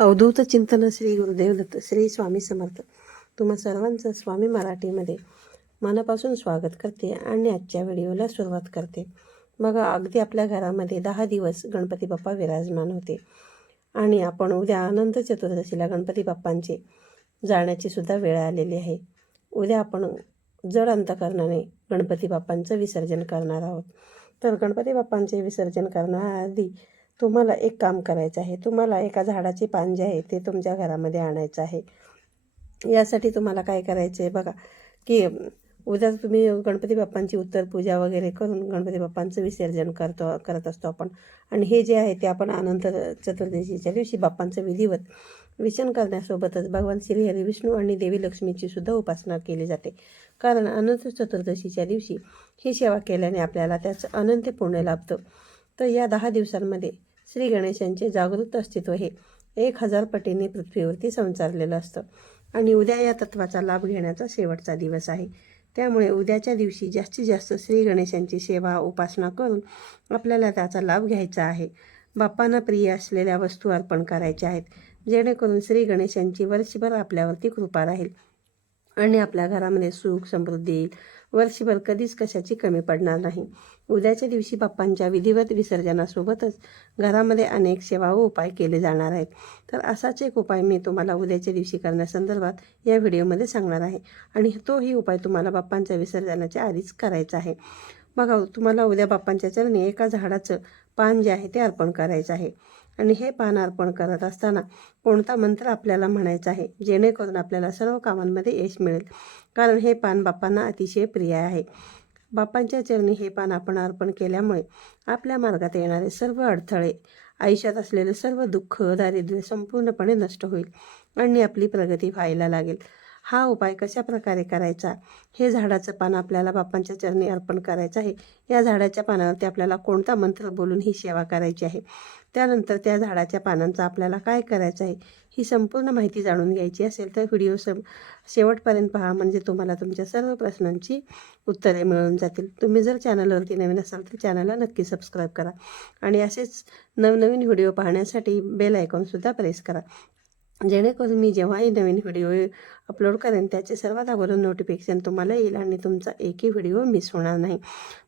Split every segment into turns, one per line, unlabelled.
अवधूत चिंतन श्री गुरुदेव दत्त श्री स्वामी समर्थ. तुम्हा सर्वांचं स्वामी मराठीमध्ये मनापासून स्वागत करते आणि आजच्या व्हिडिओला सुरुवात करते. बघा अगदी आपल्या घरामध्ये दहा दिवस गणपती बाप्पा विराजमान होते. आणि आपण उद्या अनंत चतुर्दशीला गणपती बाप्पांचे जाण्याची सुद्धा वेळ आलेली आहे. उद्या आपण जड अंतकरणाने गणपती बाप्पांचं विसर्जन करणार आहोत. तर गणपती बाप्पांचे विसर्जन करण्याआधी तुम्हाला एक काम करायचं आहे. तुम्हाला एका झाडाचे पान जे आहे ते तुमच्या घरामध्ये आणायचं आहे. यासाठी तुम्हाला काय करायचं आहे बघा की उद्या तुम्ही गणपती बाप्पांची उत्तर पूजा वगैरे करून गणपती बाप्पांचं विसर्जन करतो करत असतो आपण. आणि हे जे आहे ते आपण अनंत चतुर्दशीच्या दिवशी बाप्पांचं विधिवत विचन करण्यासोबतच भगवान श्रीहरी विष्णू आणि देवी लक्ष्मीची सुद्धा उपासना केली जाते. कारण अनंत चतुर्दशीच्या दिवशी ही सेवा केल्याने आपल्याला त्याचं अनंत पुण्य लाभतं. तर या दहा दिवसांमध्ये श्री गणेशांचे जागृत अस्तित्व हे एक हजार पटीने पृथ्वीवरती संचारलेलं असतं. आणि उद्या या तत्वाचा लाभ घेण्याचा शेवटचा दिवस आहे. त्यामुळे उद्याच्या दिवशी जास्तीत जास्त श्री गणेशांची सेवा उपासना करून आपल्याला त्याचा लाभ घ्यायचा आहे. बाप्पांना प्रिय असलेल्या वस्तू अर्पण करायच्या आहेत. जेणेकरून श्री गणेशांची वर्षभर आपल्यावरती कृपा राहील. आणि आपल्या घरामध्ये सुख समृद्धी येईल वर्षभर कधीच कशाची कमी पडणार नाही. उद्याच्या दिवशी बाप्पांच्या विधिवत विसर्जनासोबतच घरामध्ये अनेक सेवा व उपाय केले जाणार आहेत. तर असाच एक उपाय मी तुम्हाला उद्याच्या दिवशी करण्यासंदर्भात या व्हिडिओमध्ये सांगणार आहे. आणि तोही उपाय तुम्हाला बाप्पांच्या विसर्जनाच्या आधीच करायचा आहे. बघा तुम्हाला उद्या बाप्पांच्या चरणी एका झाडाचं पान जे आहे ते अर्पण करायचं आहे. आणि हे पान अर्पण करत असताना कोणता मंत्र आपल्याला म्हणायचा आहे? जेणेकरून आपल्याला सर्व कामांमध्ये यश मिळेल. कारण हे पान बाप्पांना अतिशय प्रिय आहे. बाप्पांच्या चरणी हे पान आपण अर्पण केल्यामुळे आपल्या मार्गात येणारे सर्व अडथळे आयुष्यात असलेले सर्व दुःख दारिद्र्य संपूर्णपणे नष्ट होईल आणि आपली प्रगती व्हायला लागेल. हा उपाय कशा प्रकारे करायचा? हे झाडाचं पान आपल्याला बाप्पांच्या चरणी अर्पण करायचं आहे. या झाडाच्या पानावरती आपल्याला कोणता मंत्र बोलून ही सेवा करायची आहे? त्यानंतर त्या झाडाच्या पानांचा आपल्याला काय करायचं आहे? ही संपूर्ण माहिती जाणून घ्यायची असेल तर व्हिडिओ सम शेवटपर्यंत पहा. म्हणजे तुम्हाला तुमच्या सर्व प्रश्नांची उत्तरे मिळून जातील. तुम्ही जर चॅनलवरती नवीन असाल तर चॅनलला नक्की सबस्क्राईब करा. आणि असेच नवनवीन व्हिडिओ पाहण्यासाठी बेल आयकॉनसुद्धा प्रेस करा. जेणेकरून मी जेव्हाही नवीन व्हिडिओ अपलोड करेन. त्याचे सर्वात अगोदर नोटिफिकेशन तुम्हाला येईल आणि तुमचा एकही व्हिडिओ मिस होणार नाही.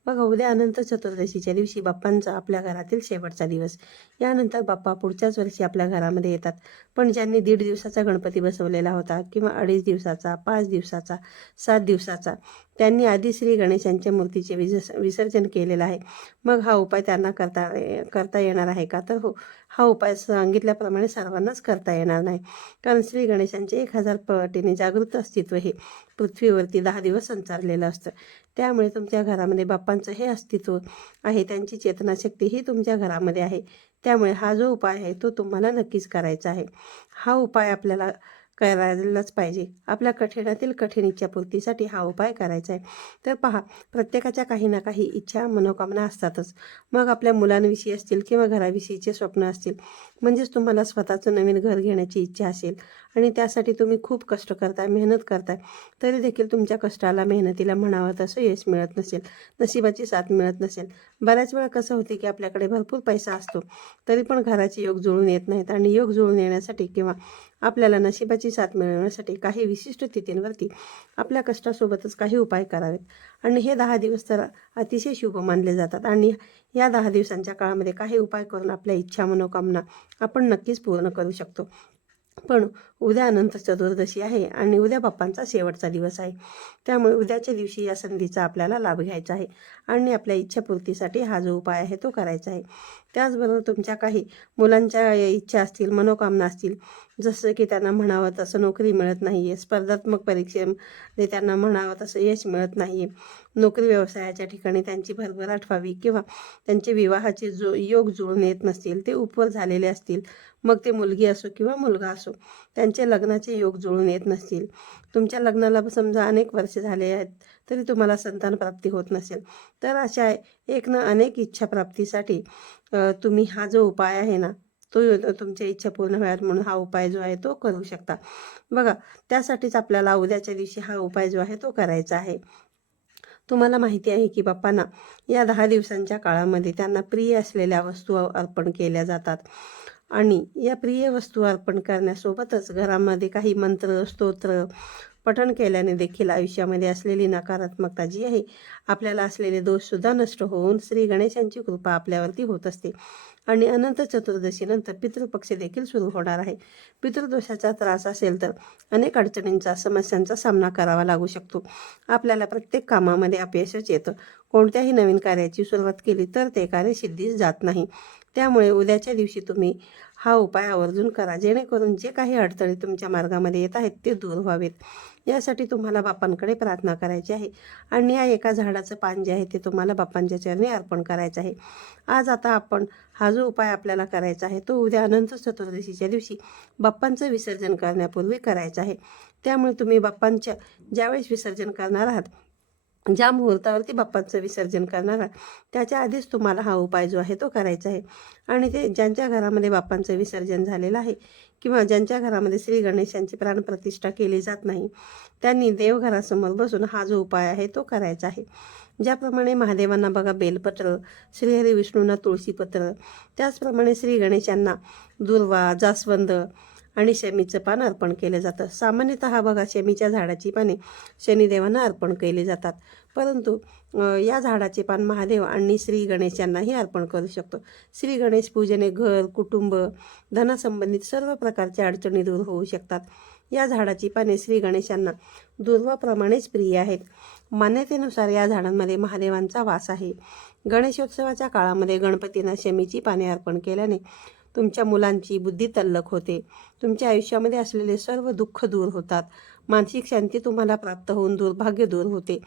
बघा उद्या अनंत चतुर्दशीच्या दिवशी बाप्पांचा आपल्या घरातील शेवटचा दिवस. यानंतर बाप्पा पुढच्याच वर्षी आपल्या घरामध्ये येतात. पण ज्यांनी दीड दिवसाचा गणपती बसवलेला होता किंवा अडीच दिवसाचा पाच दिवसाचा सात दिवसाचा त्यांनी आधी श्री गणेशांच्या मूर्तीचे विस विसर्जन केलेलं आहे. मग हा उपाय त्यांना करता करता येणार आहे का? तर हो हा उपाय सांगितल्याप्रमाणे सर्वांनाच करता येणार नाही. कारण श्री गणेशांचे एक हजार पटीने जागृत अस्तित्व हे पृथ्वीवरती दहा दिवस संचारलेलं असतं. त्यामुळे तुमच्या घरामध्ये बाप्पांचं हे अस्तित्व आहे त्यांची चेतनाशक्ती ही तुमच्या घरामध्ये आहे. त्यामुळे हा जो उपाय आहे तो तुम्हाला नक्कीच करायचा आहे. हा उपाय आपल्याला करायलाच पाहिजे. आपल्या कठीणातील कठीण इच्छापूर्तीसाठी हा उपाय करायचा आहे. तर पहा प्रत्येकाच्या काही ना काही इच्छा मनोकामना असतातच. मग आपल्या मुलांविषयी असतील किंवा घराविषयीचे स्वप्न असतील म्हणजेच तुम्हाला स्वतःचं नवीन घर घेण्याची इच्छा असेल आणि त्यासाठी तुम्ही खूप कष्ट करताय मेहनत करताय तरी देखील तुमच्या कष्टाला मेहनतीला म्हणावं तसं यश मिळत नसेल नशिबाची साथ मिळत नसेल. बऱ्याच वेळा कसं होते की आपल्याकडे भरपूर पैसा असतो तरी पण घराचे योग जुळून येत नाहीत आणि योग जुळून येण्यासाठी किंवा आपल्याला नशिबाची साथ मिळवण्यासाठी काही विशिष्ट तिथींवरती आपल्या कष्टासोबतच काही उपाय करावेत. आणि हे दहा दिवस तर अतिशय शुभ मानले जातात आणि या दहा दिवसांच्या काळामध्ये काही उपाय करून आपल्या इच्छा मनोकामना आपण नक्कीच पूर्ण करू शकतो. पण उद्या अनंत चतुर्दशी आहे आणि उद्या बाप्पांचा शेवटचा दिवस आहे. त्यामुळे उद्याच्या दिवशी या संधीचा आपल्याला लाभ घ्यायचा आहे आणि आपल्या इच्छापूर्तीसाठी हा जो उपाय आहे तो करायचा आहे. त्याचबरोबर तुमच्या काही मुलांच्या इच्छा असतील मनोकामना असतील जसं की त्यांना म्हणावं तसं नोकरी मिळत नाही आहे स्पर्धात्मक परीक्षेमध्ये त्यांना म्हणावं तसं यश मिळत नाही आहे नोकरी व्यवसायाच्या ठिकाणी त्यांची भरभराट व्हावी किंवा त्यांचे विवाहाचे जो योग जुळून येत नसतील ते उपवर झालेले असतील. मग ते मुलगी असो किंवा मुलगा असो त्यांचे लग्नाचे योग जुळून येत नसतील. तुमच्या लग्नाला समजा अनेक वर्ष झाले आहेत तरी तुम्हाला संतान प्राप्ती होत नसेल. तर अशा एक ना अनेक इच्छा प्राप्तीसाठी तुम्ही हा जो उपाय आहे ना तो तुमच्या इच्छा पूर्ण व्हाव्यात म्हणून हा उपाय जो आहे तो करू शकता. बघा त्यासाठीच आपल्याला उद्याच्या दिवशी हा उपाय जो आहे तो करायचा आहे. तुम्हाला माहिती आहे की बाप्पांना या दहा दिवसांच्या काळामध्ये त्यांना प्रिय असलेल्या वस्तू अर्पण केल्या जातात. आणि या प्रिय वस्तू अर्पण करण्यासोबतच घरामध्ये काही मंत्र स्तोत्र पठण केल्याने देखील आयुष्यामध्ये असलेली नकारात्मकता जी आहे आपल्याला असलेले दोषसुद्धा नष्ट होऊन श्री गणेशांची कृपा आपल्यावरती होत असते. आणि अनंत चतुर्दशीनंतर पितृपक्ष देखील सुरू होणार आहे. पितृदोषाचा त्रास असेल तर अनेक अडचणींचा समस्यांचा सामना करावा लागू शकतो. आपल्याला प्रत्येक कामामध्ये अपयशच येतं. कोणत्याही नवीन कार्याची सुरुवात केली तर ते कार्य सिद्धीस जात नाही. त्यामुळे उद्याच्या दिवशी तुम्ही हा उपाय आवर्जून करा. जेणेकरून जे काही अडथळे तुमच्या मार्गामध्ये येत आहेत ते दूर व्हावेत. यासाठी तुम्हाला बापांकडे प्रार्थना करायची आहे. आणि या एका झाडाचं पान जे आहे ते तुम्हाला बाप्पांच्या चरणी अर्पण करायचं आहे. आज आता आपण हा जो उपाय आपल्याला करायचा आहे तो उद्या अनंत चतुर्दशीच्या दिवशी बाप्पांचं विसर्जन करण्यापूर्वी करायचा आहे. त्यामुळे तुम्ही बाप्पांच्या ज्यावेळेस विसर्जन करणार आहात ज्या मुहूर्तावरती बाप्पांचं विसर्जन करणार आहे त्याच्या आधीच तुम्हाला हा उपाय जो आहे तो करायचा आहे. आणि ते ज्यांच्या घरामध्ये बाप्पांचं विसर्जन झालेलं आहे किंवा ज्यांच्या घरामध्ये श्री गणेशांची प्राणप्रतिष्ठा केली जात नाही त्यांनी देवघरासमोर बसून हा जो उपाय आहे तो करायचा आहे. ज्याप्रमाणे महादेवांना बघा बेलपत्र श्रीहरी विष्णूंना तुळशीपत्र त्याचप्रमाणे श्री गणेशांना दुर्वा जास्वंद आणि शमीचं पान अर्पण केलं जातं. सामान्यतः बघा शमीच्या झाडाची पाने शनिदेवांना अर्पण केली जातात. परंतु या झाडाचे पान महादेव आणि श्री गणेशांनाही अर्पण करू शकतो. श्री गणेश पूजेने घर कुटुंब धनासंबंधित सर्व प्रकारच्या अडचणी दूर होऊ शकतात. या झाडाची पाने श्री गणेशांना दुर्वाप्रमाणेच प्रिय आहेत. मान्यतेनुसार या झाडांमध्ये महादेवांचा वास आहे. गणेशोत्सवाच्या काळामध्ये गणपतींना शमीची पाने अर्पण केल्याने तुमच्या मुलांची बुद्धी तल्लक होते. तुमच्या आयुष्यामध्ये असलेले सर्व दुःख दूर होतात. मानसिक शांती तुम्हाला प्राप्त होऊन दुर्भाग्य दूर होते.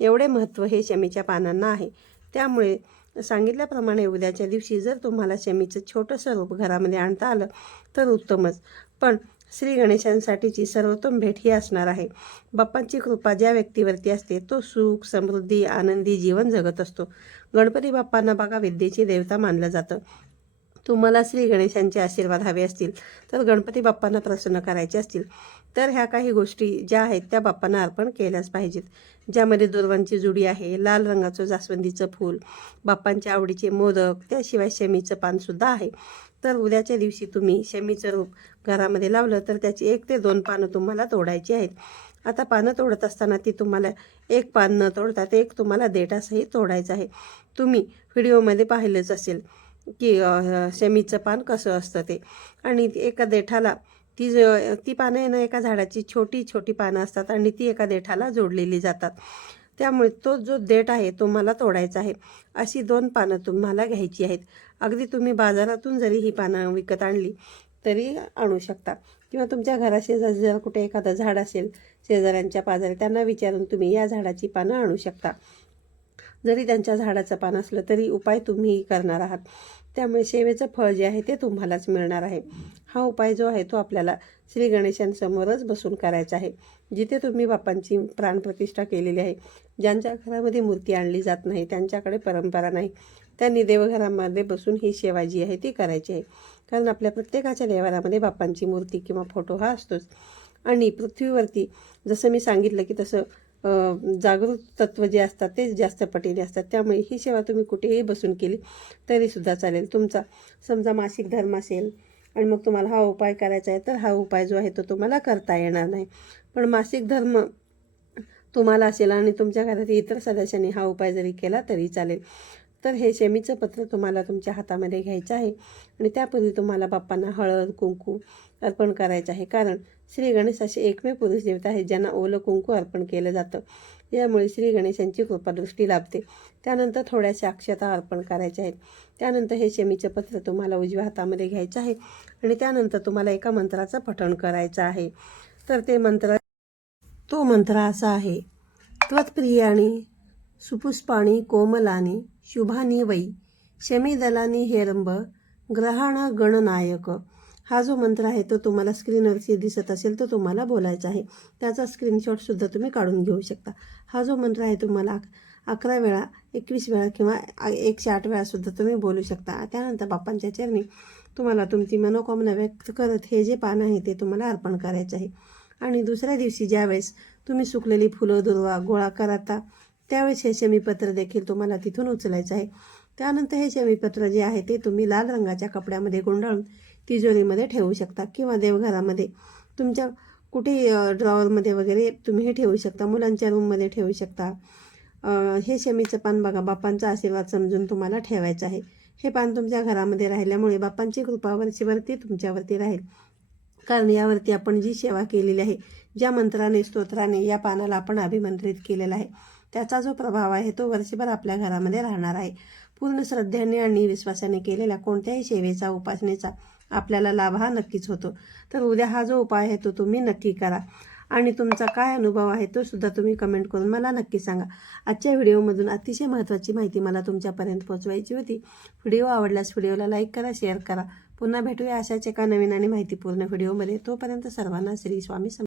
एवढे महत्त्व हे शमीच्या पानांना आहे. त्यामुळे सांगितल्याप्रमाणे उद्याच्या दिवशी जर तुम्हाला शमीचं छोटंसं रूप घरामध्ये आणता आलं तर उत्तमच. पण श्री गणेशांसाठीची सर्वोत्तम भेट ही असणार आहे. बाप्पांची कृपा ज्या व्यक्तीवरती असते तो सुख समृद्धी आनंदी जीवन जगत असतो. गणपती बाप्पांना बघा विद्येची देवता मानलं जातं. तुम्हाला श्री गणेशांचे आशीर्वाद हवे असतील तर गणपती बाप्पांना प्रसन्न करायचे असतील तर ह्या काही गोष्टी ज्या आहेत त्या बाप्पांना अर्पण केल्याच पाहिजेत. ज्यामध्ये दुर्वांची जुडी आहे लाल रंगाचं जास्वंदीचं फूल बाप्पांच्या आवडीचे मोदक त्याशिवाय शमीचं पानसुद्धा आहे. तर उद्याच्या दिवशी तुम्ही शमीचं रूप घरामध्ये लावलं तर त्याची एक ते दोन पानं तुम्हाला तोडायची आहेत. आता पानं तोडत असताना ती तुम्हाला एक पान न तोडता ते एक तुम्हाला देटासही तोडायचं आहे. तुम्ही व्हिडिओमध्ये पाहिलंच असेल. की शमीचं पान कसं असतं ते. आणि एका देठाला ती ज ती पानं आहे ना एका झाडाची छोटी छोटी पानं असतात आणि ती एका देठाला जोडलेली जातात. त्यामुळे तो जो देठ आहे तो मला तोडायचा आहे. अशी दोन पानं तुम्हाला घ्यायची आहेत. अगदी तुम्ही बाजारातून जरी ही पानं विकत आणली तरी आणू शकता. किंवा तुमच्या घराशेजारी जर कुठे एखादं झाड असेल शेजाऱ्यांच्या पाजारी त्यांना विचारून तुम्ही या झाडाची पानं आणू शकता. जरी त्यांच्या झाडाचं पान असलं तरी उपाय तुम्ही करणार आहात. त्यामुळे शेवेचं फळ जे आहे ते तुम्हालाच मिळणार आहे. हा उपाय जो आहे तो आपल्याला श्री गणेशांसमोरच बसून करायचा आहे. जिथे तुम्ही बाप्पांची प्राणप्रतिष्ठा केलेली आहे ज्यांच्या घरामध्ये मूर्ती आणली जात नाही त्यांच्याकडे परंपरा नाही त्यांनी देवघरामध्ये बसून ही सेवा जी आहे ती करायची आहे. कारण आपल्या प्रत्येकाच्या देवारामध्ये बाप्पांची मूर्ती किंवा फोटो हा असतोच. आणि पृथ्वीवरती जसं मी सांगितलं की तसं जागृत तत्व जे असतात ते जास्त पटीने असतात. त्यामुळे ही सेवा तुम्ही कुठेही बसून केली तरीसुद्धा चालेल. तुमचा समजा मासिक धर्म असेल आणि मग तुम्हाला हा उपाय करायचा आहे तर हा उपाय जो आहे तो तुम्हाला करता येणार नाही. पण मासिक धर्म तुम्हाला असेल आणि तुमच्या घरात इतर सदस्यांनी हा उपाय जरी केला तरी चालेल. तर हे शेमीचं पत्र तुम्हाला तुमच्या हातामध्ये घ्यायचं आहे आणि त्यापूर्वी तुम्हाला बाप्पांना हळद कुंकू अर्पण करायचं आहे. कारण श्री गणेश असे एकमेव पुरुष देवता आहेत ज्यांना ओलं कुंकू अर्पण केलं जातं. यामुळे श्री गणेशांची कृपादृष्टी लाभते. त्यानंतर थोड्याशा अक्षता अर्पण करायच्या आहेत. त्यानंतर हे शमीचं पत्र तुम्हाला उजव्या हातामध्ये घ्यायचं आहे आणि त्यानंतर तुम्हाला एका मंत्राचं पठण करायचं आहे. तर ते मंत्र तो मंत्र असा आहे. त्वत्प्रियाणी सुपुष्पाणी कोमलानी शुभानी वै शमीदलानी हेरंब ग्रहाण गणनायक हा जो मंत्र आहे तो तुम्हाला स्क्रीनवरती दिसत असेल तो तुम्हाला बोलायचा आहे. त्याचा स्क्रीनशॉटसुद्धा तुम्ही काढून घेऊ शकता. हा जो मंत्र आहे तुम्हाला अकरा वेळा एकवीस वेळा किंवा एकशे आठ वेळासुद्धा तुम्ही बोलू शकता. त्यानंतर बाप्पांच्या चरणी तुम्हाला तुमची मनोकामना व्यक्त करत हे जे पान आहे ते तुम्हाला अर्पण करायचे आहे. आणि दुसऱ्या दिवशी ज्यावेळेस तुम्ही सुकलेली फुलं दुर्वा गोळा करता त्यावेळेस हे शमीपत्र देखील तुम्हाला तिथून उचलायचं आहे. त्यानंतर हे शमीपत्र जे आहे ते तुम्ही लाल रंगाच्या कपड्यामध्ये गुंडाळून तिजोरीमध्ये ठेवू शकता किंवा देवघरामध्ये. तुमच्या कुठे ड्रॉवरमध्ये वगैरे तुम्ही हे ठेवू शकता मुलांच्या रूममध्ये ठेवू शकता. हे शमीचं पान बघा बाप्पांचा आशीर्वाद समजून तुम्हाला ठेवायचं आहे. हे पान तुमच्या घरामध्ये राहिल्यामुळे बाप्पांची कृपा वरचीवरती तुमच्यावरती राहील. कारण यावरती आपण जी सेवा केलेली आहे ज्या मंत्राने स्तोत्राने या पानाला आपण अभिमंत्रित केलेला आहे त्याचा जो प्रभाव आहे तो वर्षभर आपल्या घरामध्ये राहणार आहे. पूर्ण श्रद्धेने आणि विश्वासाने केलेल्या कोणत्याही सेवेचा उपासनेचा आपल्याला लाभ हा नक्कीच होतो. तर उद्या हा जो उपाय आहे तो तुम्ही नक्की करा. आणि तुमचा काय अनुभव आहे तो सुद्धा तुम्ही कमेंट करून मला नक्की सांगा. आजच्या व्हिडिओमधून अतिशय महत्त्वाची माहिती मला तुमच्यापर्यंत पोहोचवायची होती. व्हिडिओ आवडल्यास व्हिडिओला लाईक करा शेअर करा. पुन्हा भेटूया अशाच एका नवीन आणि माहितीपूर्ण व्हिडिओमध्ये. तोपर्यंत सर्वांना श्री स्वामी सम